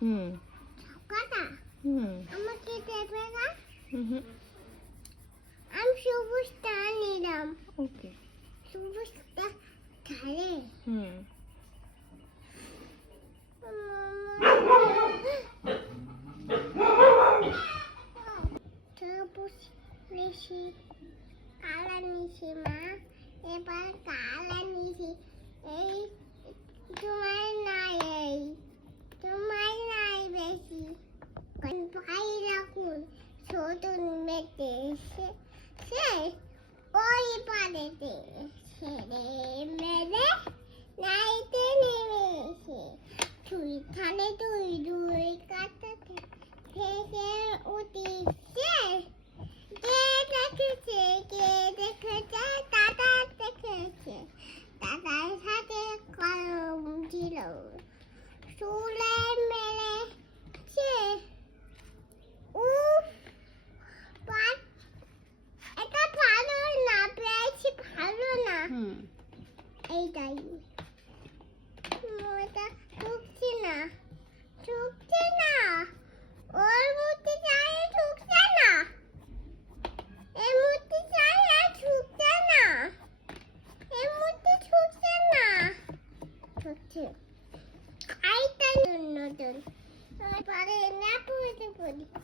হুম কথা হুম আমাকে দেবে না? হুম আমি সবুজটা নিলাম। ওকে সবুজটা খালে হুম সবুজ নিশি কালা নিশি মা, এবার কালা নিশি। এই তোমার নাই, এই তোমার নাই বেশি। ভাই রাখুন ছোট মেতে সে ওই পাড়েতে ছেড়ে মেরে নাইতে নেমেছে। তুই খানে তুই দুই কাটাতে থেকে উঠিছে। কে দেখেছে, কে দেখেছে, দাদা দেখেছে। দাদার সাথে কলম ছিল, চুলে মেলেছে। উফ, এটা ভালো না, পেয়েছি ভালো না। হুম এইটাই এটা ঢুকছে না, ঢুকছে না। ওর মধ্যে যায় ঢুকছে না, এর মধ্যে যায় ঢুকছে না, এর মধ্যে ঢুকছে না। ঢুকছে আইটা নতুন পারে না পড়তে পড়ি না।